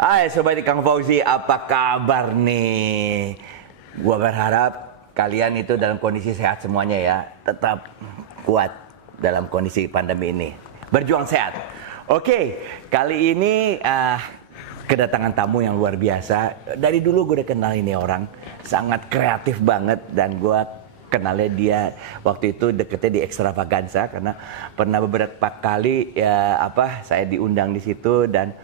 Hai Sobat Kang Fauzi, apa kabar nih? Gua berharap kalian itu dalam kondisi sehat semuanya ya. Tetap kuat dalam kondisi pandemi ini. Berjuang sehat. Oke, kali ini kedatangan tamu yang luar biasa. Dari dulu gue udah kenal ini orang. Sangat kreatif banget dan gue kenalnya dia waktu itu deketnya di Extravaganza karena pernah beberapa kali saya diundang di situ dan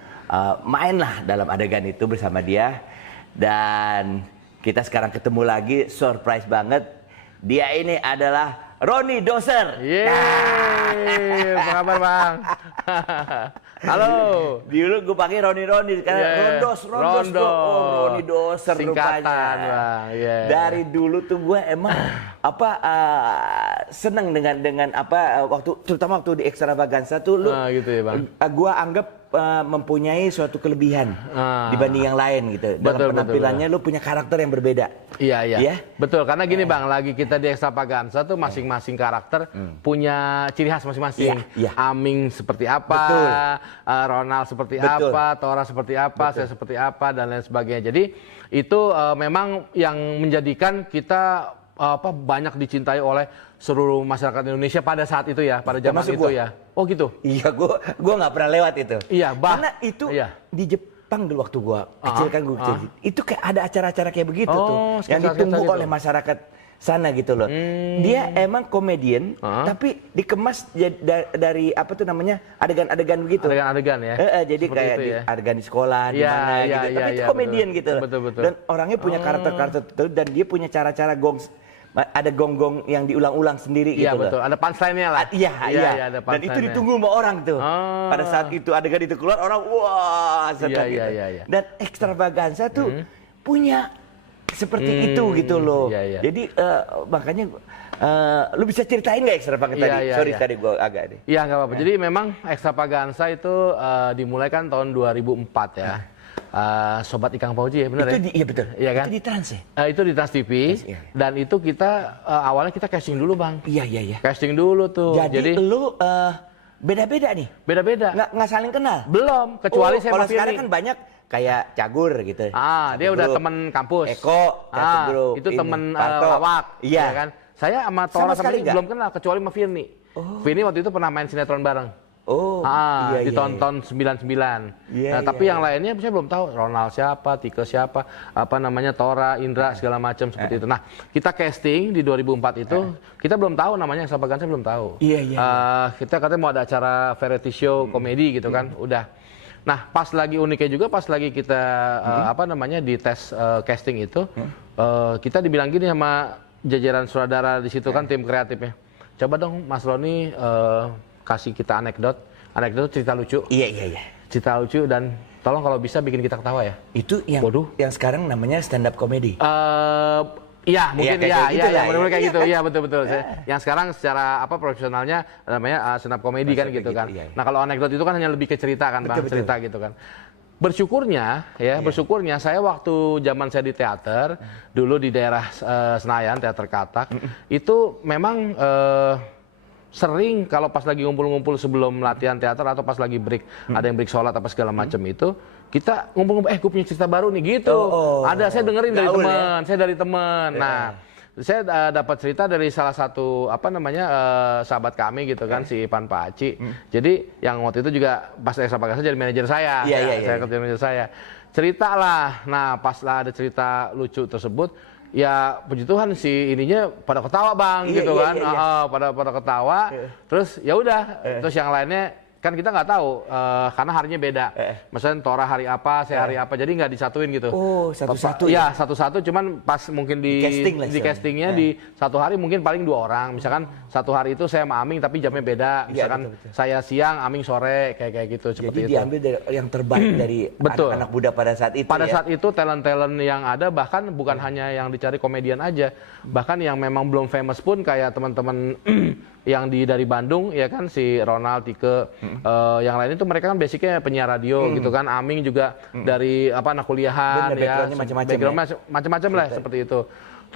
mainlah dalam adegan itu bersama dia. Dan kita sekarang ketemu lagi, surprise banget. Dia ini adalah Roni Doser. Yeay, apa kabar Bang? Halo. Dulu gue pakai Roni, sekarang Rondos. Oh, Roni Doser singkatan, rupanya. Bang. Yeah. Dari dulu tuh gue emang seneng dengan waktu terutama waktu di Extravaganza tuh lu gitu ya, Bang. Gue anggap mempunyai suatu kelebihan dibanding yang lain gitu. Dalam penampilannya lu punya karakter yang berbeda. Iya. Ya? Betul, karena gini Bang, lagi kita di Extravaganza tuh masing-masing karakter punya ciri khas masing-masing. Iya. Aming seperti apa, Ronald seperti apa, Tora seperti apa, saya seperti apa, dan lain sebagainya. Jadi itu memang yang menjadikan kita banyak dicintai oleh seluruh masyarakat Indonesia pada saat itu ya, pada zaman itu ya. Oh gitu? Iya, gua nggak pernah lewat itu. Iya, karena itu di Jepang dulu waktu gua kecil kan gue kecil. Itu kayak ada acara-acara kayak begitu tuh yang ditunggu oleh masyarakat sana gitu loh. Dia emang komedian tapi dikemas dari adegan-adegan begitu. Adegan-adegan ya. Jadi seperti kayak di adegan di sekolah di mana gitu. Tapi itu komedian gitu loh. Betul. Dan orangnya punya karakter-karakter itu dan dia punya cara-cara ada gong-gong yang diulang-ulang sendiri gitu betul. loh. Ada punchline-nya lah. Iya. Dan itu ditunggu sama orang tuh. Pada saat itu adegan itu keluar orang wah senang gitu. Iya. Dan Extravaganza tuh punya seperti itu gitu loh. Iya. Jadi makanya lu bisa ceritain nggak Extravaganza tadi? Sorry tadi gue agak deh. Iya nggak apa-apa. Jadi memang Extravaganza itu dimulai kan tahun 2004 ya. Sobat Ikang Fauzi ya, benar ya? Iya betul. Iya kan? Itu di Trans ya? Itu di Trans TV. Dan itu kita awalnya kita casting dulu Bang. Iya. Casting dulu tuh. Jadi lu beda-beda nih? Beda-beda. Nggak saling kenal? Belum. Kecuali saya kalau sekarang kan banyak kayak Cagur gitu. Dia udah teman kampus. Eko, itu teman lawak. Iya kan? Saya sama Tora sekali belum kenal kecuali sama Firni. Firni waktu itu pernah main sinetron bareng. Ditonton 99. Tapi yang lainnya saya belum tahu. Ronald siapa, Tike siapa, Tora, Indra segala macam seperti itu. Nah, kita casting di 2004 itu, kita belum tahu namanya Extravaganza, belum tahu. Kita katanya mau ada acara variety show komedi gitu kan, udah. Nah, pas lagi uniknya juga pas lagi kita di tes casting itu, kita dibilang gini sama jajaran sutradara di situ kan tim kreatifnya. Coba dong Mas Roni kasih kita anekdot cerita lucu. Iya. Cerita lucu dan tolong kalau bisa bikin kita ketawa ya. Itu yang sekarang namanya stand up comedy. Iya, mungkin benar-benar kayak gitu. Iya, betul. Yang sekarang secara profesionalnya namanya stand up comedy kan gitu kan. Nah, kalau anekdot itu kan hanya lebih ke cerita kan, Bang, cerita gitu kan. Bersyukurnya saya waktu zaman saya di teater dulu di daerah Senayan, Teater Katak, itu memang sering kalau pas lagi ngumpul-ngumpul sebelum latihan teater atau pas lagi break, ada yang break sholat apa segala macam itu, kita ngumpul-ngumpul, gue punya cerita baru nih gitu. Saya dengerin dari teman, saya dari teman. Nah, saya dapat cerita dari salah satu sahabat kami gitu kan, si Ipan Pak Aci. Jadi yang waktu itu juga pas Extravaganza jadi manajer saya. Saya kerja manajer saya. Cerita lah. Nah, pas lah ada cerita lucu tersebut, ya puji Tuhan si ininya pada ketawa Bang gitu kan. Pada ketawa. Terus ya udah, terus yang lainnya kan kita nggak tahu karena harinya beda. Misalnya Tora hari apa, saya hari apa, jadi nggak disatuin gitu. Satu-satu ya? Satu-satu, cuman pas mungkin di castingnya di satu hari mungkin paling 2 orang. Misalkan satu hari itu saya sama Aming tapi jamnya beda. Misalkan saya siang, Aming sore, kayak gitu. Jadi diambil dari yang terbaik dari anak-anak muda pada saat itu. Pada saat itu talent-talent yang ada bahkan bukan hanya yang dicari komedian aja, bahkan yang memang belum famous pun kayak teman-teman yang dari Bandung ya kan, si Ronald, Tike, yang lain itu mereka kan basicnya penyiar radio gitu kan. Aming juga dari anak kuliahan, ya, macam-macam lah seperti itu.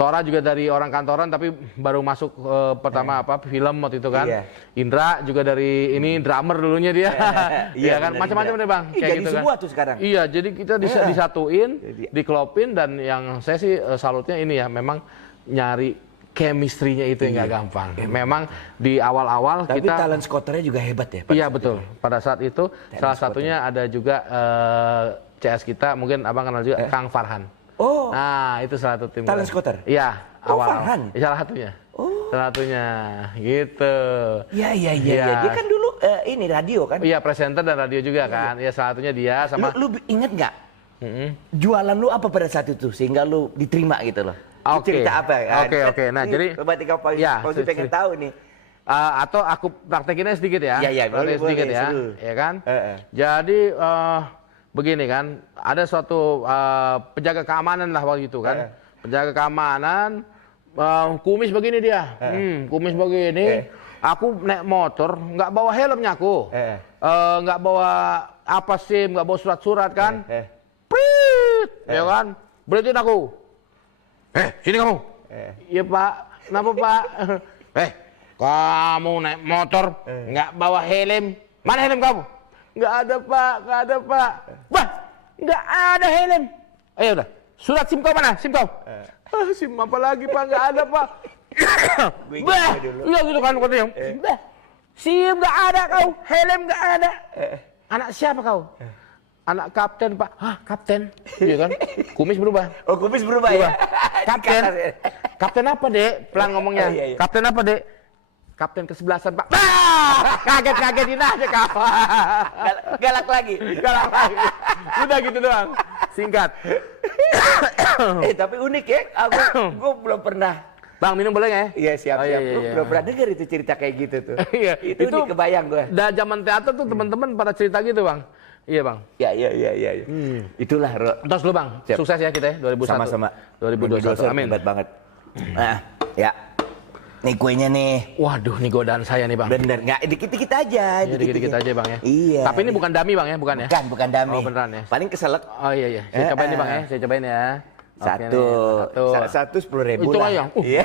Tora juga dari orang kantoran tapi baru masuk pertama film waktu itu kan. Iya. Indra juga dari ini drummer dulunya dia. Iya kan, bener, macam-macam Indra. deh Bang. Ih, jadi semua tuh sekarang. Iya, jadi kita disatuin, dikelopin, dan yang saya sih salutnya ini ya, memang nyari chemistry-nya itu yang nggak gampang. Memang di awal-awal Tapi kita... talent scouternya juga hebat ya? Iya betul. Pada saat itu salah satunya ada juga CS kita, mungkin Abang kenal juga, Kang Farhan. Oh. Nah, itu salah satu tim. Talent scouter? Iya, Oh, awal. Farhan? Salah satunya. Oh. Salah satunya, gitu. Iya. Iya. Dia kan dulu ini radio kan? Iya, presenter dan radio juga kan. Iya, salah satunya dia sama... Lu inget nggak? Jualan lu apa pada saat itu sehingga lu diterima gitu loh? Lu Oke. cerita apa? Oke. Nah, jadi... Coba tiga poin. Ya, Kalau pengen tahu nih. Atau aku praktekinnya sedikit ya. Iya, Praktekin boleh, sedikit ya. seru. Ya kan? Jadi begini kan, ada suatu penjaga keamanan lah waktu itu kan. Penjaga keamanan, kumis begini dia. Kumis begini. Aku naik motor, nggak bawa helmnya aku. Nggak bawa apa SIM, nggak bawa surat-surat kan. Prit, ya kan? Berhentiin aku. Sini kamu. Iya Pak, kenapa Pak? Kamu naik motor, nggak bawa helm. Mana helm kamu? Nggak ada Pak, nggak ada Pak. Wah, nggak ada helm. Ayo udah, surat SIM kau mana? SIM kau? SIM apa lagi Pak? Nggak ada Pak. Bah, iya gitu kan katanya. Bah, SIM nggak ada kau, helm nggak ada. Anak siapa kau? Anak kapten Pak. Hah, kapten? Iya kan? Kumis berubah. Oh, kumis berubah ya? Kapten. Kapten apa Dek? Pelan ngomongnya. Iya. Kapten apa Dek? Kapten ke-11-an Pak. Kaget-kagetin aja kau. Galak lagi. Galak lagi. Udah gitu doang. Singkat. Tapi unik ya. Gue belum pernah. Bang, minum boleh nggak ya? Iya, siap. Iya. Lu belum pernah denger itu cerita kayak gitu tuh. Iya. Itu kebayang gue. Dan zaman teater tuh teman-teman pada cerita gitu Bang. Iya Bang. Iya. Itulah, Ro. Terus lu Bang, Siap. sukses ya kita ya 2001. Sama-sama. 2021. Amin. Hebat banget. Nah, ya. Nih kuenya nih. Waduh, nih godaan saya nih Bang. Bener, nggak dikit-dikit aja. Iya, dikit-dikit aja Bang ya. Iya. Tapi ini bukan dummy Bang ya, bukan ya? Bukan dummy. Oh, beneran ya? Paling keselak. Oh iya. Saya cobain nih Bang ya, saya cobain ya. Satu 10.000 itu lah. aja. Iya.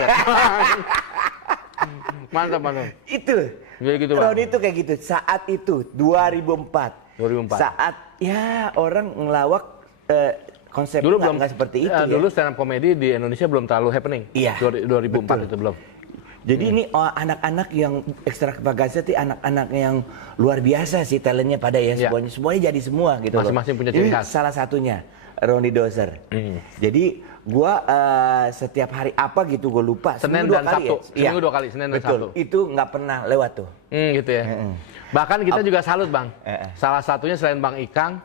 Mantap. Itu. Jadi gitu Bang. Tahun itu kayak gitu. Saat itu 2004. 2004. Saat ya orang ngelawak konsep Dulu nggak seperti itu. Dulu stand up comedy di Indonesia belum terlalu happening. Iya. 2004 itu belum. Jadi ini anak-anak yang ekstravaganza itu anak-anak yang luar biasa sih talentnya pada ya Iya. semuanya jadi semua gitu loh. Masing-masing punya ciri Ini khas. salah satunya Ronnie Dozer. Jadi gua setiap hari apa gitu gue lupa. Senin Seminggu dan dua kali Sabtu. ya? Seminggu 2 kali, Senin dan Betul. Sabtu. Itu nggak pernah lewat tuh. Gitu ya. Bahkan kita juga salut Bang. Salah satunya selain Bang Ikang,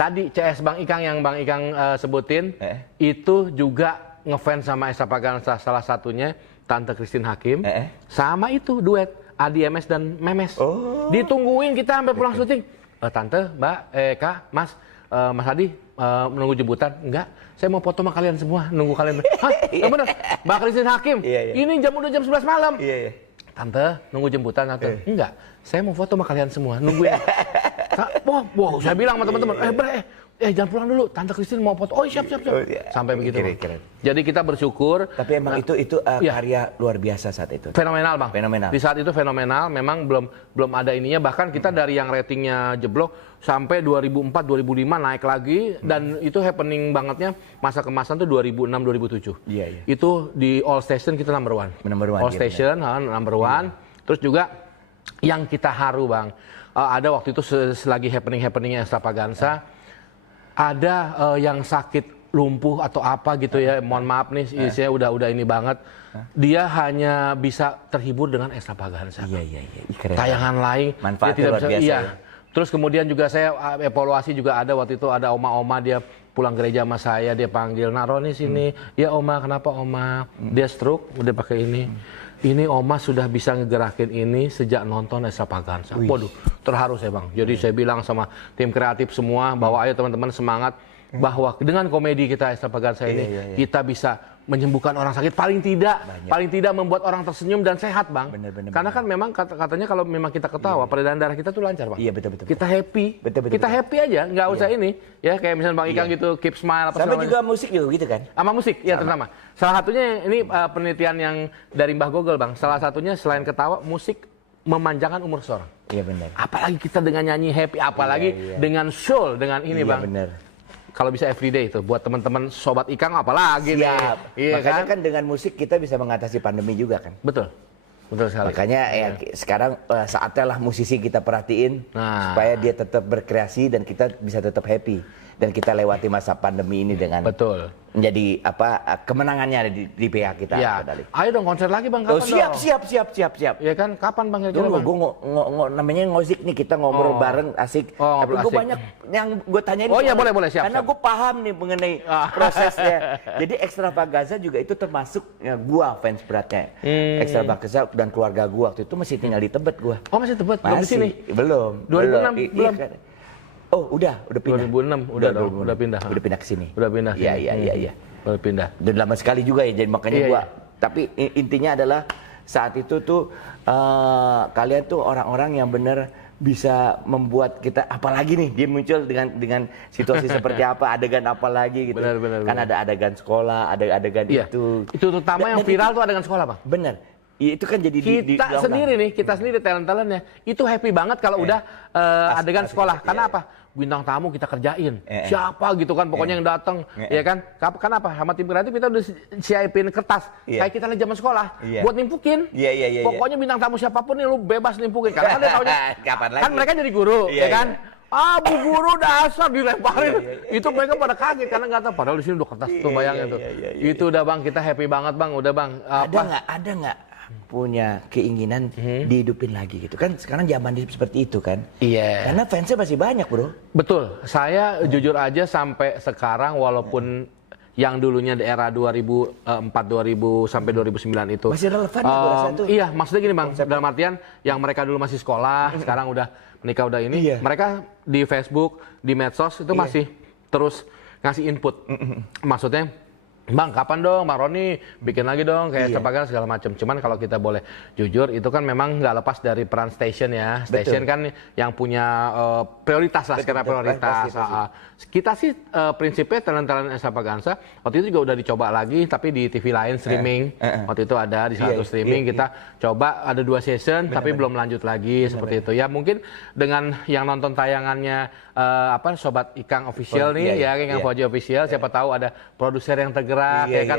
tadi CS Bang Ikang yang Bang Ikang sebutin, itu juga ngefans sama Extravaganza, salah satunya Tante Christine Hakim, sama itu duet Adi MS dan Memes. Ditungguin kita sampai pulang syuting. Tante, Mbak, Kak, Mas, Mas Adi menunggu jemputan? Enggak, saya mau foto sama kalian semua, nunggu kalian. Hah, yang bener? Mbak Christine Hakim, ini udah jam 11 malam. Tante, nunggu jemputan Tante? Enggak, saya mau foto sama kalian semua, nungguin. Wow, saya bilang sama teman-teman, jangan pulang dulu, Tante Christine mau foto. Oh siap. Sampai begitu. Keren. Jadi kita bersyukur. Tapi emang itu karya luar biasa saat itu. Fenomenal Bang. Fenomenal. Di saat itu fenomenal, memang belum ada ininya. Bahkan kita dari yang ratingnya jeblok sampai 2004, 2005 naik lagi. Dan itu happening bangetnya masa kemasan tuh 2006, 2007. Iya. Itu di All Station kita number one. Iya, All Station number one. Terus juga yang kita haru Bang, ada waktu itu selagi happeningnya Extravaganza, ada yang sakit lumpuh atau apa gitu ya, mohon maaf nih, saya udah ini banget. Dia hanya bisa terhibur dengan Extravaganza. Iya. Keren. Tayangan lain Manfaatnya dia tidak luar bisa. biasa, Iya. ya. Terus kemudian juga saya evaluasi juga ada waktu itu, ada oma-oma dia pulang gereja sama saya, dia panggil, "Nak Roni sini." "Ya Oma, kenapa Oma?" "Dia stroke, udah pakai ini." "Ini Oma sudah bisa ngegerakin ini sejak nonton Extravaganza." Waduh, terharu saya Bang. Jadi saya bilang sama tim kreatif semua bahwa ayo teman-teman semangat. bahwa dengan komedi kita Extravaganza ini kita bisa menyembuhkan orang sakit, paling tidak membuat orang tersenyum dan sehat, Bang. Karena kan memang katanya kalau memang kita ketawa, peredaran darah kita tuh lancar, Bang. Iya, betul. Kita happy. Kita happy aja, nggak usah ini. Ya kayak misalnya Bang Ikang gitu, keep smile apa sama juga musik juga gitu kan? Sama musik, ya terutama. Salah satunya ini penelitian yang dari Mbah Gogol, Bang. Salah satunya selain ketawa, musik memanjangkan umur seseorang. Iya benar. Apalagi kita dengan nyanyi happy, apalagi dengan soul, dengan ini, Bang. Iya benar. Kalau bisa everyday itu buat teman-teman sobat Ikang apalagi nih. Iya, makanya kan dengan musik kita bisa mengatasi pandemi juga kan. Betul sekali. Makanya sekarang saatnya lah musisi kita perhatiin supaya dia tetap berkreasi dan kita bisa tetap happy dan kita lewati masa pandemi ini dengan menjadi kemenangannya ada di pihak kita. Ya. Ayo dong konser lagi, Bang, kapan dong? Siap. Ya kan, kapan, Bang? Tunggu, gue namanya ngosik nih, kita ngobrol bareng asik. Tapi gue banyak yang gue tanyain. Oh iya, boleh, siap. Karena gue paham nih mengenai prosesnya. Jadi Extravaganza juga itu termasuk gue fans beratnya. Extravaganza dan keluarga gue waktu itu masih tinggal di Tebet gue. Oh, masih Tebet? Belum di sini? Belum. 2006 belum? Oh, udah pindah. 2006 udah pindah. Udah pindah ke sini. Udah pindah. Iya. Udah pindah. Udah lama sekali juga ya, jadi makanya gua. Tapi intinya adalah saat itu tuh kalian tuh orang-orang yang benar bisa membuat kita, apalagi nih dia muncul dengan situasi seperti apa, adegan apa lagi gitu. Benar. Kan ada adegan sekolah, ada adegan itu. Itu terutama yang viral tuh adegan sekolah, Bang. Bener. Itu kan jadi kita sendiri talent-talentnya itu happy banget kalau udah adegan sekolah. Karena apa? Bintang tamu kita kerjain. Siapa gitu kan pokoknya yang datang, ya kan? Kenapa? Sama tim kreatif kita udah siapin kertas kayak kita lagi zaman sekolah buat nimpukin. Iya. Pokoknya bintang tamu siapapun nih lu bebas nimpukin. Karena kan dia taunya kan mereka jadi guru, ya kan? Bu guru dasar dilemparin. Itu mereka pada kaget karena nggak tahu. Padahal di sini udah kertas tuh, bayangin tuh. Itu udah, Bang, kita happy banget, Bang. Udah, Bang. Ada nggak punya keinginan dihidupin lagi gitu kan? Sekarang zaman seperti itu kan? Iya. Karena fansnya masih banyak, bro. Betul. Saya jujur aja sampai sekarang walaupun yang dulunya di era 2004, 2000 sampai 2009 itu masih relevan ya, gue rasa tuh. Iya, maksudnya gini, Bang. Dalam artian yang mereka dulu masih sekolah, sekarang udah menikah, udah ini, mereka di Facebook, di medsos itu masih terus ngasih input. Maksudnya, Bang, kapan dong, Bang Roni bikin lagi dong kayak Extravaganza segala macam. Cuman kalau kita boleh jujur, itu kan memang nggak lepas dari peran station ya. Station kan yang punya prioritas lah, karena prioritas. Kita sih prinsipnya talent-talent Extravaganza waktu itu juga udah dicoba lagi, tapi di TV lain streaming. Waktu itu ada di satu streaming kita coba ada 2 season, tapi belum lanjut lagi seperti itu. Ya mungkin dengan yang nonton tayangannya Sobat Ikang Official nih, Ikang Fauji Official, siapa tahu ada produser yang tergerak.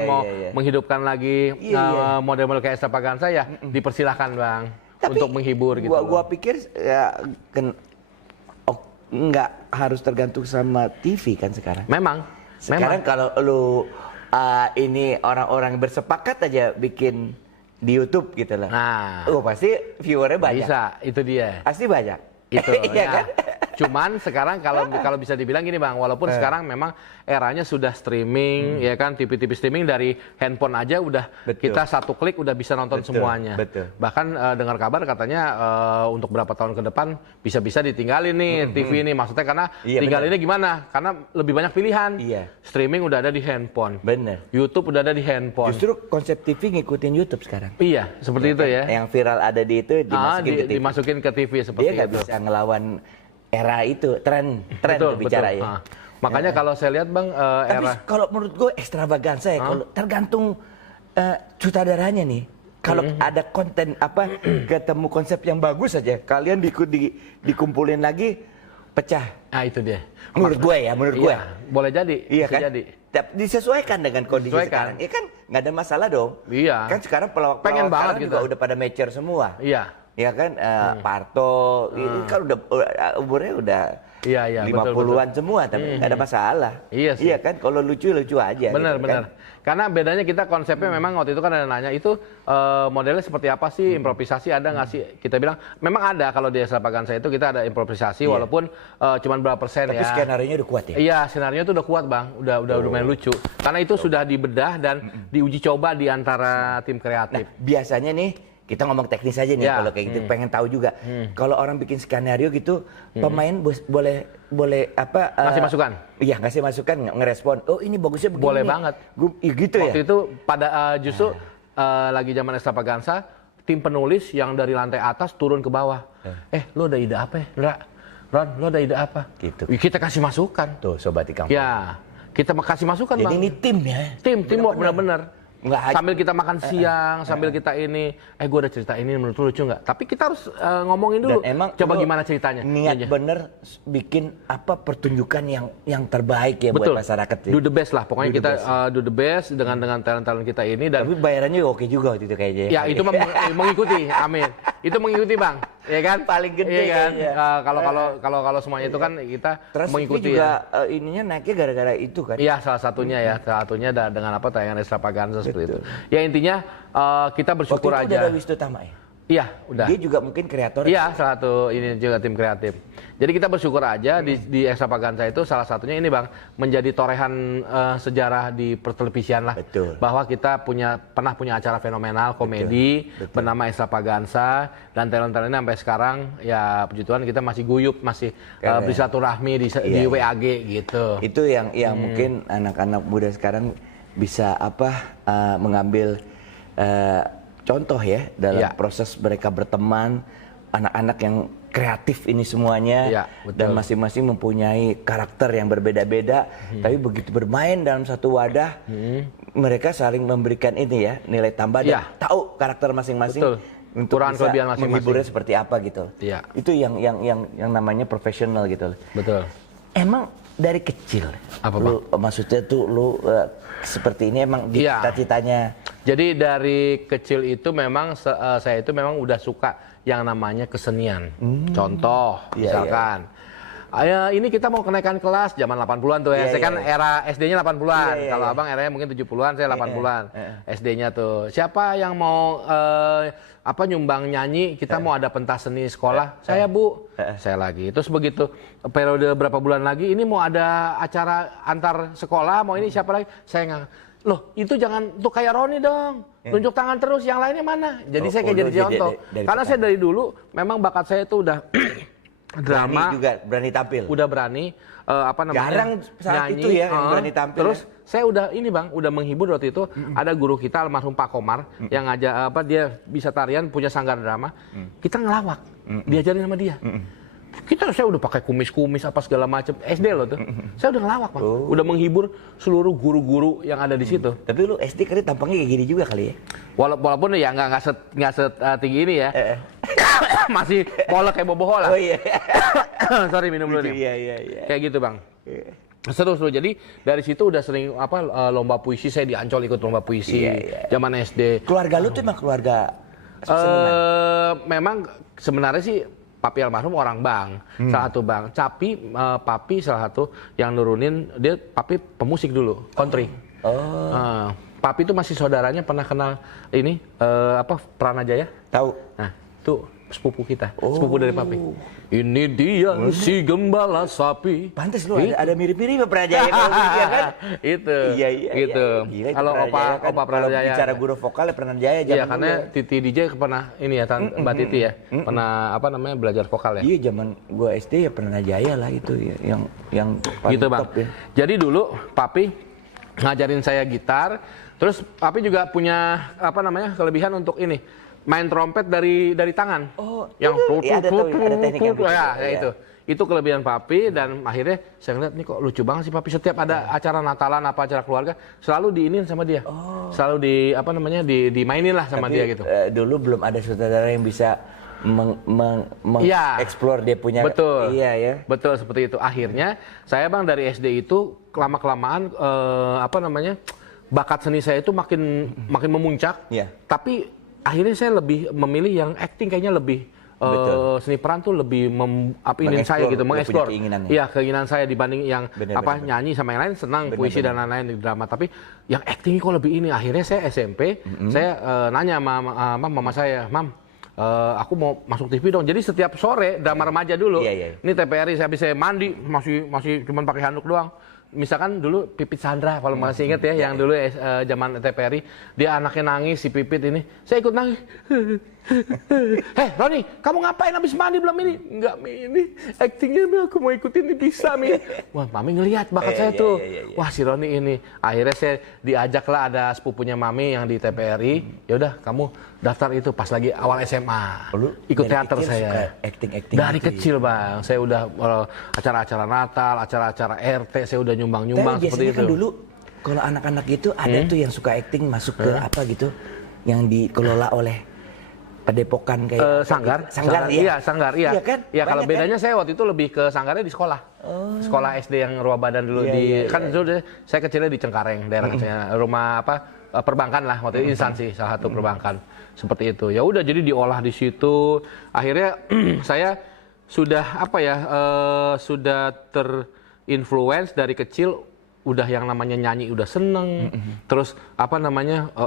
Mau menghidupkan lagi model-model kayak Extravaganza ya dipersilahkan, Bang. Tapi untuk menghibur gitu. Gua pikir nggak harus tergantung sama TV kan sekarang. Memang. Kalau lu ini orang-orang bersepakat aja bikin di YouTube gitu loh. Nah, pasti viewernya banyak. Bisa, itu dia. Pasti banyak. Itu ya. Kan? Cuman sekarang kalau bisa dibilang gini, Bang, walaupun sekarang memang eranya sudah streaming, ya kan, TV streaming dari handphone aja udah kita satu klik udah bisa nonton semuanya. Bahkan dengar kabar katanya untuk berapa tahun ke depan bisa-bisa ditinggalin nih TV ini, maksudnya karena tinggalinnya gimana? Karena lebih banyak pilihan. Streaming udah ada di handphone. YouTube udah ada di handphone. Justru konsep TV ngikutin YouTube sekarang. Iya, seperti itu ya. Yang viral ada di itu dimasukin ke TV seperti itu. Dia nggak bisa ngelawan era itu, tren bicara ya. Makanya kalau saya lihat, Bang, tapi kalau menurut gue Extravaganza ya, kalau tergantung sutradaranya nih. Kalau ada konten ketemu konsep yang bagus aja, kalian dikumpulin lagi, pecah. Itu dia. Menurut gue ya, boleh jadi. Iya kan? Jadi. Disesuaikan dengan kondisi sekarang. Iya kan, nggak ada masalah dong. Iya. Kan sekarang pengen banget juga udah pada mature semua. Iya. Ya kan, Parto, ini kan udah umurnya udah 50-an semua, tapi nggak ada masalah. Iya kan, kalau lucu aja. Benar. Kan? Karena bedanya kita konsepnya memang waktu itu kan ada nanya itu modelnya seperti apa sih, improvisasi ada nggak sih? Kita bilang memang ada, kalau di Extravaganza itu kita ada improvisasi walaupun cuma berapa persen. Tapi skenario nya udah kuat ya? Iya, skenario itu udah kuat, Bang, udah lumayan lucu. Karena itu sudah dibedah dan diuji coba di antara tim kreatif. Nah, biasanya nih kita ngomong teknis aja nih kalau kayak gitu, pengen tahu juga. Kalau orang bikin skenario gitu, pemain boleh apa? Ngasih masukan? Iya, ngasih masukan, ngerespon. Oh ini bagusnya begini. Boleh banget. Gitu ya. Waktu itu pada justru lagi zaman Extravaganza, tim penulis yang dari lantai atas turun ke bawah. Lo ada ide apa ya? Ron, lo ada ide apa? Gitu. Kita kasih masukan. Tuh, sobat di kampung. Ya, kita kasih masukan, Jadi Bang. ini tim ya? Tim benar-benar. Nggak Sambil kita makan siang, sambil kita ini, gue ada cerita ini menurut lu lucu nggak? Tapi kita harus ngomongin dulu. Dan emang coba gimana ceritanya? Niat bener bikin apa pertunjukan yang terbaik ya Betul. buat masyarakat. Ya. Do the best lah, pokoknya kita do the best dengan talent kita ini. Dan tapi bayarannya oke juga waktu itu kayaknya. Ya itu mengikuti, amin. Itu mengikuti, Bang. Ya kan? Paling gede kan? Kalau semuanya itu kan kita terus mengikuti juga ininya naiknya gara-gara itu kan. Iya, salah satunya dengan apa tayangan Extravaganza seperti itu. Ya intinya kita bersyukur waktu itu aja. Udah ada Wisnu Tama ya? Iya, udah. Dia juga mungkin kreator. Iya, salah satu ini juga tim kreatif. Jadi kita bersyukur aja di Extravaganza itu salah satunya ini, Bang, menjadi torehan sejarah di pertelevisian lah. Betul. Bahwa kita pernah punya acara fenomenal komedi bernama Extravaganza, dan talent-talentnya sampai sekarang ya puji Tuhan kita masih guyup, masih bersilaturahmi di WAG gitu. Itu yang mungkin anak-anak muda sekarang bisa mengambil contoh ya dalam proses mereka berteman, anak-anak yang kreatif ini semuanya, dan masing-masing mempunyai karakter yang berbeda-beda, tapi begitu bermain dalam satu wadah, mereka saling memberikan ini ya nilai tambah dan tahu karakter masing-masing untuk bisa menghiburnya seperti apa gitu. Itu yang namanya profesional gitu. Betul. Emang dari kecil, maksudnya tuh lu seperti ini emang cita-citanya. Jadi dari kecil itu memang saya itu memang udah suka yang namanya kesenian. Contoh, misalkan, ini kita mau kenaikan kelas zaman 80-an tuh ya. Saya kan era SD-nya 80-an. Kalau abang eranya mungkin 70-an, saya 80-an. SD-nya tuh. Siapa yang mau nyumbang nyanyi, kita mau ada pentas seni sekolah. Saya, Bu. Saya lagi. Terus begitu periode berapa bulan lagi, ini mau ada acara antar sekolah, mau ini siapa lagi? Saya nggak. Loh, itu jangan tuh kayak Roni dong. Tunjuk tangan terus, yang lainnya mana? Jadi saya kayak jadi contoh. Karena saya dari dulu memang bakat saya itu udah drama, berani tampil. Udah berani jarang saat nyanyi, itu ya yang berani tampil. Terus saya udah ini, Bang, udah menghibur waktu itu. Ada guru kita almarhum Pak Komar yang ngajak dia bisa tarian, punya sanggar drama. Kita ngelawak. Diajarin sama dia. Saya udah pakai kumis-kumis apa segala macam, SD loh tuh. Saya udah ngelawak, Bang. Udah menghibur seluruh guru-guru yang ada di situ. Tapi lu SD kali tampangnya kayak gini juga kali ya? Walaupun ya nggak setinggi ini ya. Masih polek kayak boboho lah. Oh iya. Sorry, minum dulu nih. Iya. Kayak gitu, Bang. Seru. Jadi dari situ udah sering lomba puisi, saya di Ancol ikut lomba puisi zaman SD. Keluarga lu tuh emang keluarga memang sebenarnya sih papi almarhum orang bank, salah satu bank. Tapi papi salah satu yang nurunin, papi pemusik dulu, country. Papi itu masih saudaranya pernah kenal ini Pranajaya. Tahu. Nah, itu sepupu kita, sepupu dari papi. Ini dia si gembala sapi. Pantes lu ada mirip-mirip Pranajaya kan? Itu. Iya. Gitu. Kalau Opa Pranajaya. Bicara guru vokal ya Pranajaya. Iya, karena Titi DJ pernah ini ya, Mbak Titi ya, pernah belajar vokal ya. Iya, zaman gua SD ya Pranajaya lah itu ya, yang paling gitu, Bang. top ya. Jadi dulu papi ngajarin saya gitar, terus papi juga punya kelebihan untuk ini. Main trompet dari tangan. Yang ada teknik yang itu. Itu kelebihan papi, dan akhirnya saya ngeliat nih kok lucu banget sih papi, setiap ada acara Natalan acara keluarga selalu diinin sama dia. Selalu dimainin lah sama dia gitu. Dulu belum ada sutradara yang bisa mengeksplor dia punya. Betul. Iya ya. Betul, seperti itu. Akhirnya saya, Bang, dari SD itu lama-kelamaan bakat seni saya itu makin memuncak. Tapi akhirnya saya lebih memilih yang acting, kayaknya lebih seni peran tuh lebih saya gitu, mengeksplor. Iya, keinginan saya dibanding yang nyanyi sama yang lain, senang puisi dan lain-lain di drama, tapi yang acting kok lebih ini. Akhirnya saya SMP, saya nanya sama mama saya, "Mam, aku mau masuk TV dong." Jadi setiap sore drama remaja dulu. Ini TPRI, saya habis mandi masih cuma pakai handuk doang. Misalkan dulu Pipit Sandra, kalau masih inget ya, yang dulu zaman TPRI, dia anaknya nangis, si Pipit ini, saya ikut nangis. Heh, Roni, kamu ngapain habis mandi belum ini? Enggak, Mi, ini actingnya Mi, aku mau ikutin ini bisa, Mi. Wah, Mami ngelihat bakat saya tuh. Wah, si Roni ini. Akhirnya saya diajaklah ada sepupunya Mami yang di TPRI. Ya udah, kamu daftar itu pas lagi awal SMA. Ikut teater saya. Acting dari kecil, Bang. Saya udah acara-acara Natal, acara-acara RT, saya udah nyumbang-nyumbang seperti itu. Kan dulu kalau anak-anak itu ada tuh yang suka acting masuk ke apa gitu yang dikelola oleh Padepokan kayak Sanggar, iya. Sanggar, iya. Iya kan? Iya, kalau Banyak bedanya saya waktu itu lebih ke Sanggarnya di sekolah. Sekolah SD yang Ruah Badan dulu dulu saya kecilnya di Cengkareng, daerahnya rumah perbankan lah waktu itu, instansi salah satu perbankan. Seperti itu. Ya udah jadi diolah di situ. Akhirnya saya sudah sudah terinfluence dari kecil. Udah yang namanya nyanyi udah seneng, terus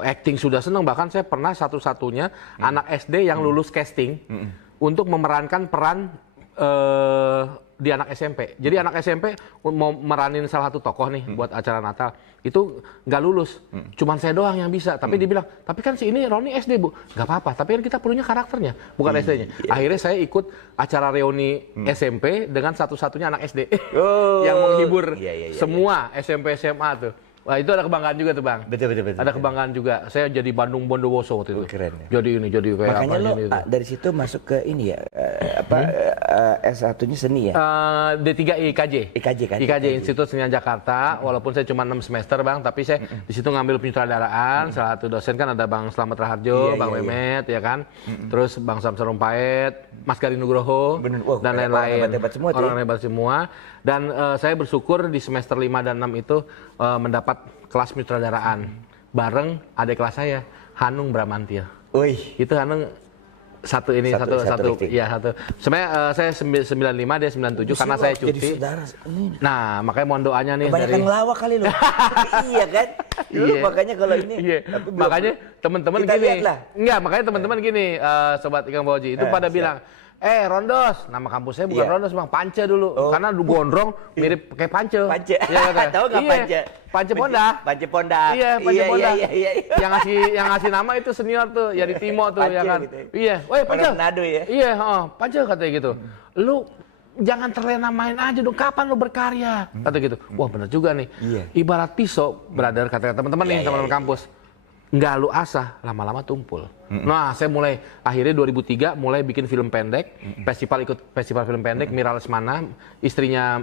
acting sudah seneng, bahkan saya pernah satu-satunya anak SD yang lulus casting untuk memerankan peran di anak SMP. Jadi anak SMP mau meranin salah satu tokoh nih buat acara Natal, itu nggak lulus, cuman saya doang yang bisa. Tapi dibilang, tapi kan si ini Roni SD Bu, nggak apa-apa. Tapi kan kita perlunya karakternya, bukan SD-nya. Akhirnya saya ikut acara reuni SMP dengan satu-satunya anak SD yang menghibur semua SMP SMA tuh. Wah, itu ada kebanggaan juga tuh, Bang. Betul. Ada kebanggaan juga. Saya jadi Bandung Bondowoso waktu itu. Keren ya. Jadi kayak makanya apa lo ini. dari situ masuk ke ini ya, S1-nya seni ya? D3 IKJ. IKJ. Institut Seni Jakarta. Walaupun saya cuma 6 semester, Bang, tapi saya di situ ngambil penyutradaraan. Salah satu dosen kan ada Bang Slamet Raharjo, Bang Mehmet, ya kan. Terus Bang Samsar Rumpait, Mas Gari Nugroho, dan lain-lain. Orang hebat semua. Dan saya bersyukur di semester 5 dan 6 itu mendapat kelas penyutradaraan bareng adik kelas saya, Hanung Bramantio. Itu Hanung satu. Sebenarnya saya 95, dia 97 karena saya cuti. Jadi saudara. Nah, makanya mohon doanya nih Kebanyakan ngelawak kali lo. Iya kan? Dulu makanya kalau ini. Tapi makanya teman-teman gini. Enggak, makanya teman-teman gini, sobat Ikang Boji itu pada bilang, Rondos, nama kampus saya bukan Rondos, Bang, Pance dulu. Karena gondrong mirip kayak Pance. Iya, tahu enggak Pance? Pance Ponda. Iya, Pance Ponda. Iya. Yang ngasih nama itu senior tuh, ya di Timo tuh, ya kan. Gitu. Iya, Pance. Manado ya. Iya, Pance katanya gitu. Lu jangan terlena main aja dong, kapan lu berkarya? Kata gitu. Wah, benar juga nih. Ibarat pisau, brother, kata teman-teman nih, teman-teman kampus. Nggak lu asah, lama-lama tumpul. Nah, saya mulai akhirnya 2003 mulai bikin film pendek, ikut festival film pendek Mira Lesmana, istrinya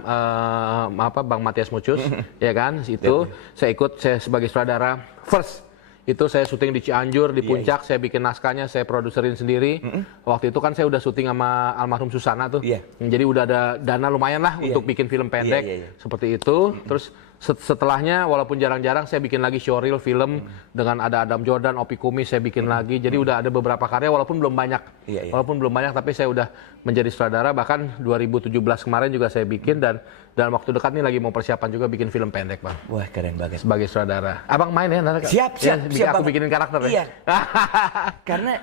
Bang Matias Mucus, ya kan? Itu saya sebagai sutradara first. Itu saya syuting di Cianjur, di Puncak, saya bikin naskahnya, saya produserin sendiri. Waktu itu kan saya udah syuting sama almarhum Susana tuh. Jadi udah ada dana lumayan lah untuk bikin film pendek. Seperti itu. Terus setelahnya walaupun jarang-jarang saya bikin lagi showreel film dengan ada Adam Jordan, Opi Kumis saya bikin lagi. Jadi udah ada beberapa karya walaupun belum banyak. Walaupun belum banyak tapi saya udah menjadi sutradara, bahkan 2017 kemarin juga saya bikin, dan dalam waktu dekat nih lagi mau persiapan juga bikin film pendek, Bang. Wah, keren banget. Sebagai sutradara. Abang main ya nanti? Siap. Aku bikinin karakter ya. Karena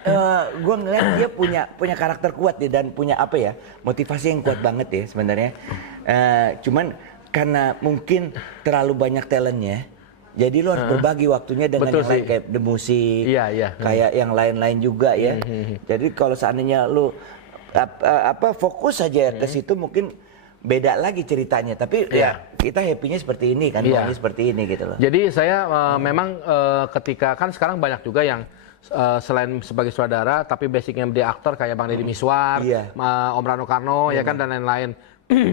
gue ngeliat dia punya karakter kuat ya, dan punya motivasi yang kuat banget ya sebenarnya. Cuman karena mungkin terlalu banyak talentnya, jadi lo harus berbagi waktunya dengan yang lain, kayak The Musik, kayak yang lain-lain juga ya. Jadi kalau seandainya lo fokus saja ke situ, mungkin beda lagi ceritanya. Tapi ya kita happy-nya seperti ini kan, seperti ini gitu loh. Jadi saya memang ketika kan sekarang banyak juga yang selain sebagai sutradara tapi basicnya dia aktor kayak Bang Deddy Miswar, Om Rano Karno, ya kan, dan lain-lain.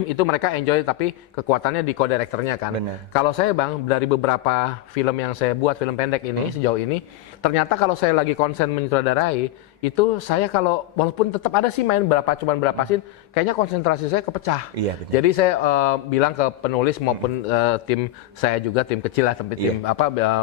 Itu mereka enjoy, tapi kekuatannya di co-directornya kan. Kalau saya, Bang, dari beberapa film yang saya buat, film pendek ini sejauh ini, ternyata kalau saya lagi konsen menyutradarai, itu saya kalau walaupun tetap ada sih main cuman berapa scene, kayaknya konsentrasi saya kepecah. Jadi saya bilang ke penulis maupun tim saya juga, tim kecil lah, tim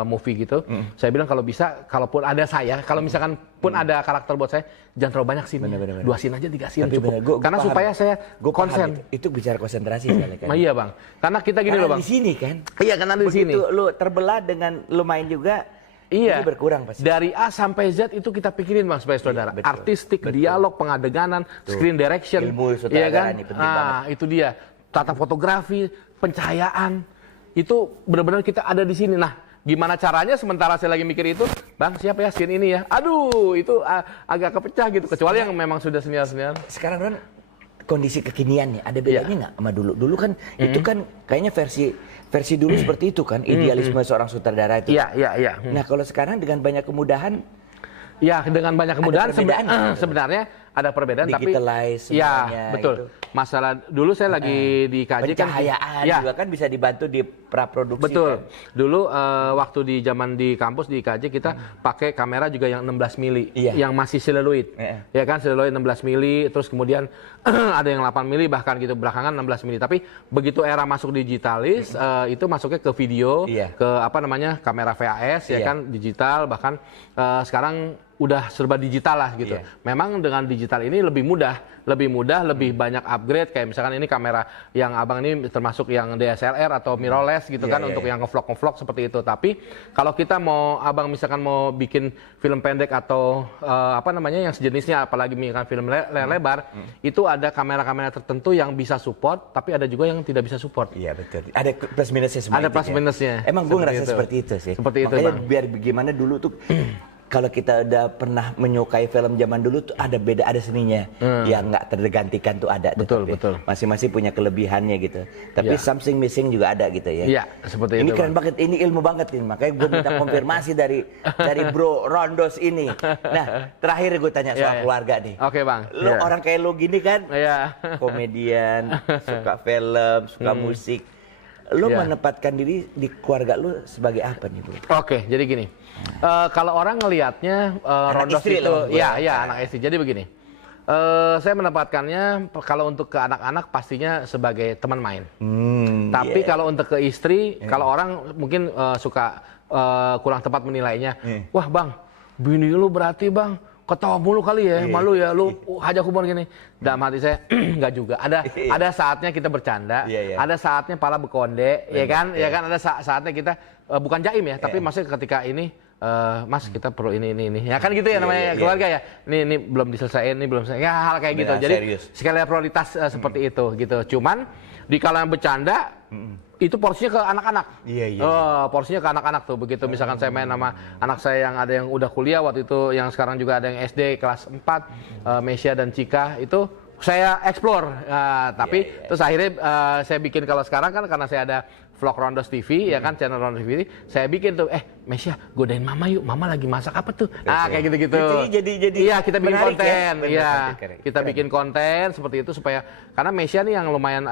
movie gitu. Saya bilang kalau bisa, kalaupun ada saya, kalau misalkan pun ada karakter buat saya, jangan terlalu banyak scene. 2 scene aja, 3 scene cukup. Karena supaya saya konsen. Itu bicara konsentrasi sekali kan. Iya, Bang. Karena kita gini loh, Bang. Di sini kan. Iya, karena di sini. Begitu lu terbelah dengan lu main juga, itu berkurang pasti. Dari A sampai Z itu kita pikirin, Bang, sebagai saudara. Artistik, dialog, pengadeganan, screen direction, ilmu sutradaraan ini penting banget. Itu dia. Tata fotografi, pencahayaan. Itu benar-benar kita ada di sini. Nah, gimana caranya sementara saya lagi mikir itu, Bang siapa ya scene ini ya? Aduh itu agak kepecah gitu. Kecuali yang memang sudah senior-senior. Sekarang Ron, kondisi kekinian nih, ada bedanya nggak sama dulu? Dulu kan itu kan kayaknya versi dulu seperti itu kan, idealisme seorang sutradara itu. Iya. Nah kalau sekarang dengan banyak kemudahan, ya dengan banyak kemudahan perbedaan sebenarnya ada perbedaan tapi digitalize ya semuanya, betul. gitu. Masalah dulu saya lagi di KJ kan pencahayaan juga kan bisa dibantu di praproduksi. betul. Kan? Dulu waktu di zaman di kampus di KJ kita pakai kamera juga yang 16 mili yang masih celluloid. Ya kan celluloid 16 mili terus kemudian ada yang 8 mili bahkan gitu belakangan 16 mili. Tapi begitu era masuk digitalis itu masuknya ke video, ke apa namanya kamera VHS ya kan digital bahkan sekarang udah serba digital lah gitu. Memang dengan digital ini lebih mudah, lebih banyak upgrade kayak misalkan ini kamera yang abang ini termasuk yang DSLR atau mirrorless gitu kan untuk yang ngevlog seperti itu. Tapi kalau kita mau abang misalkan mau bikin film pendek atau apa namanya yang sejenisnya apalagi misalkan film lebar itu ada kamera-kamera tertentu yang bisa support tapi ada juga yang tidak bisa support. Iya betul. Ada plus minusnya semua. Ada plus minusnya. Emang gue ngerasa seperti itu sih. Seperti makanya itu bang. Biar bagaimana dulu tuh kalau kita udah pernah menyukai film zaman dulu tuh ada beda, ada seninya yang nggak tergantikan tuh ada. Betul. Masing-masing punya kelebihannya gitu. Tapi something missing juga ada gitu ya. Iya, seperti ini itu. Ini keren banget, ini ilmu banget ini. Makanya gue minta konfirmasi dari Bro Rondos ini. Nah, terakhir gue tanya soal keluarga nih. Oke bang. Lo orang kayak lo gini kan, Iya. komedian, suka film, suka musik. Lo menempatkan diri di keluarga lo sebagai apa nih bro? Oke, jadi gini. Kalau orang ngelihatnya Rondos istri itu, lo, anak istri. Jadi begini. Saya menempatkannya kalau untuk ke anak-anak pastinya sebagai teman main. Tapi kalau untuk ke istri, kalau orang mungkin suka kurang tepat menilainya. Wah bang, bini lu berarti bang ketawa mulu kali ya, malu ya, lu hajak humor gini. Dalam hati saya, enggak juga. Ada saatnya kita bercanda, ada saatnya pala bekonde, ya kan? Ada saatnya kita bukan jaim ya, tapi maksudnya ketika ini Mas kita perlu ini. Ya kan gitu ya namanya keluarga ya. Ini belum diselesaikan, ini belum selesai. Ya hal kayak gitu. Jadi sekalian prioritas seperti itu gitu. Cuman di kalangan bercanda itu porsinya ke anak-anak. Porsinya ke anak-anak tuh. Begitu misalkan saya main sama anak saya yang ada yang udah kuliah waktu itu, yang sekarang juga ada yang SD kelas 4, Mesia dan Cika itu saya explore. Tapi terus akhirnya saya bikin kalau sekarang kan karena saya ada vlog Rondos TV ya kan channel Rondos TV saya bikin tuh Mesia godain mama yuk mama lagi masak apa tuh kayak gitu-gitu iya kita bikin konten kita bikin konten seperti itu supaya karena Mesia nih yang lumayan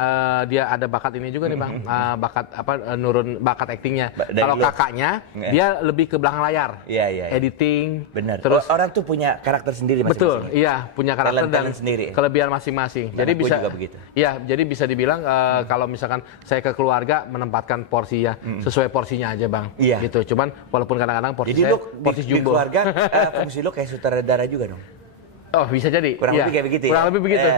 dia ada bakat ini juga nih bang bakat nurun bakat aktingnya kalau kakaknya dia lebih ke belakang layar editing terus orang tuh punya karakter sendiri masing-masing punya karakter dan sendiri kelebihan masing-masing jadi bisa jadi bisa dibilang kalau misalkan saya ke keluarga menempatkan porsinya sesuai porsinya aja bang gitu cuman walaupun kadang-kadang porsi jadi saya porsi jumbo. Di keluarga fungsi lo kayak sutradara juga dong. Oh bisa jadi kurang lebih kayak begitu kurang lebih begitu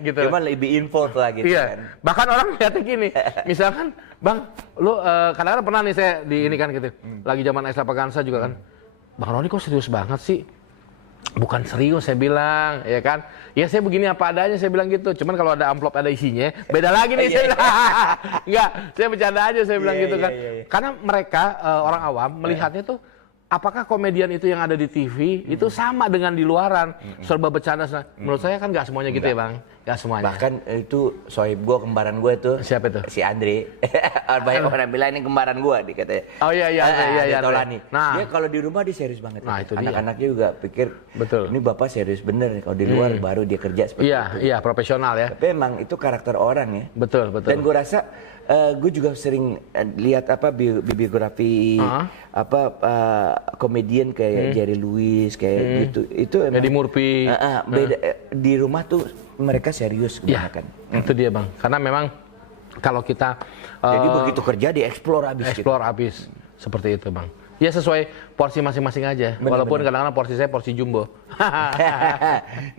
gitu cuman lebih involved lah gitu kan bahkan orang lihatnya gini misalkan bang lo kadang-kadang pernah nih saya di ini kan gitu lagi zaman Extravaganza juga kan bang Roni kok serius banget sih bukan serius saya bilang ya kan ya saya begini apa adanya saya bilang gitu cuman kalau ada amplop ada isinya beda lagi nih saya bilang enggak saya bercanda aja saya bilang gitu kan karena mereka orang awam melihatnya tuh apakah komedian itu yang ada di TV itu sama dengan di luaran serba bercanda menurut saya kan nggak semuanya gitu ya bang nggak semuanya bahkan itu sohib gue kembaran gue tuh siapa itu si Andre banyak orang bilang ini kembaran gue dikatanya oh iya Tolani dia kalau di rumah dia serius banget anak-anaknya juga pikir betul ini bapak serius bener nih kalau di luar baru dia kerja seperti itu iya profesional ya tapi emang itu karakter orang ya betul dan gue rasa gue juga sering lihat biografi komedian kayak Jerry Lewis kayak gitu itu Eddie Murphy beda di rumah tuh mereka serius kebanyakan itu dia bang karena memang kalau kita jadi begitu kerja dieksplor habis seperti itu bang ya sesuai porsi masing-masing aja walaupun kadang-kadang porsi saya porsi jumbo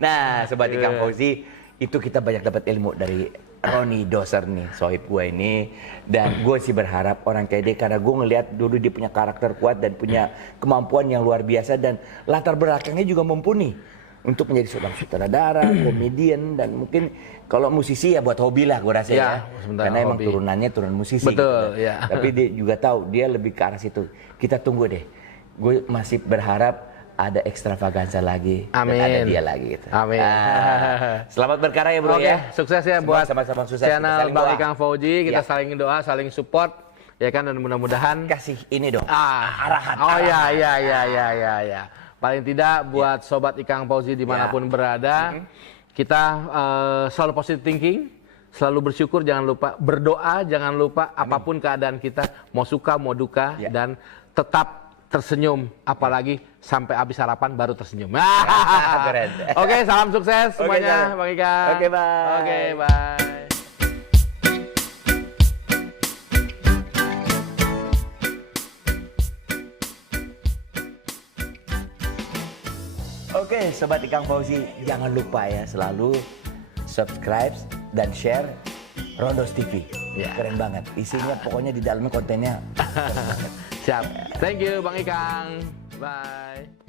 nah sobat Ikang Fauzi itu kita banyak dapat ilmu dari Roni Doser nih, sohib gue ini. Dan gue sih berharap orang kayak dia, karena gue ngelihat dulu dia punya karakter kuat dan punya kemampuan yang luar biasa. Dan latar belakangnya juga mumpuni untuk menjadi seorang sutradara, komedian, dan mungkin kalau musisi ya buat hobi lah gue rasa ya. Karena emang turunannya turun musisi. Betul, gitu. Tapi dia juga tahu, dia lebih ke arah situ. Kita tunggu deh. gue masih berharap ada ekstravaganza lagi. Amin. Dan ada dia lagi gitu. Amin. Selamat berkarya ya bro Oke, ya. sukses ya Semua buat sama-sama sukses. channel Saling Bang doa. Ikang Fauzi. Kita Ya. saling doa, saling support, ya kan, dan mudah-mudahan Kasih ini dong. arahan. Oh ya, ya. Paling tidak buat sobat Ikang Fauzi dimanapun berada, kita selalu positive thinking, selalu bersyukur, jangan lupa berdoa, jangan lupa apapun keadaan kita, mau suka mau duka, dan tetap tersenyum, apalagi sampai habis sarapan baru tersenyum. Keren. Oke, salam sukses semuanya, Oke, Bang Ikang. Oke, bye. Oke, bye. Oke, Sobat Ikang Fauzi, jangan lupa ya selalu subscribe dan share Rondos TV. Ya. Keren banget. Isinya pokoknya di dalamnya kontennya. Siap. Thank you Bang Ikang. Bye.